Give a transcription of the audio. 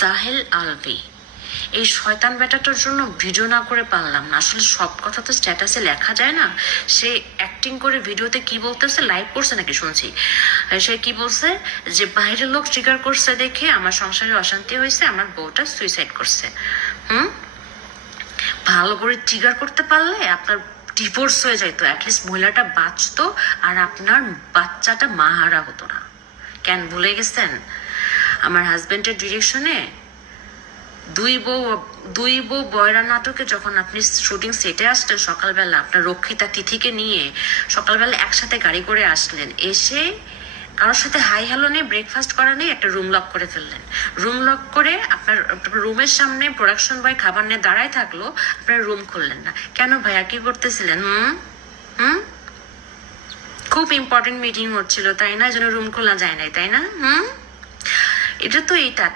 জাহেল আলভি, এই শয়তান বেটাটার জন্য ভিডিও না করে পারলাম না। আসলে সব কথা তো স্ট্যাটাসে লেখা যায় না। সে অ্যাক্টিং করে ভিডিওতে কি বলতেছে, লাইভ করছে নাকি শুনছি, সে কি বলছে যে বাইরের লোক ট্রিগার করছে দেখে আমার সংসারে অশান্তি হয়েছে, আমার বউটা সুইসাইড করছে। ভালো করে ট্রিগার করতে পারলে আপনার ডিভোর্স হয়ে যাইতো, অ্যাটলিস্ট মহিলাটা বাঁচতো আর আপনার বাচ্চাটা মাহারা হতো না। কেন ভুলে গেছেন? আমার হাজবেন্ডের ডিরেকশনে দুই বউ বয়রা নাটকে যখন আপনি শুটিং সেটে আসলেন সকালবেলা, আপনার রক্ষিতা তিথিকে নিয়ে সকালবেলা একসাথে গাড়ি করে আসলেন, এসে কারোর সাথে হাই হ্যালো নেই, ব্রেকফাস্ট করা নেই, একটা রুম লক করে ফেললেন। রুম লক করে আপনার রুমের সামনে প্রোডাকশন বয় খাবার নিয়ে দাঁড়ায় থাকলো, আপনার রুম খুললেন না কেন ভাইয়া? কি করতেছিলেন? খুব ইম্পর্টেন্ট মিটিং হচ্ছিল তাই না, যেন রুম খোলা যায় নাই তাই না? এটা তো এইটা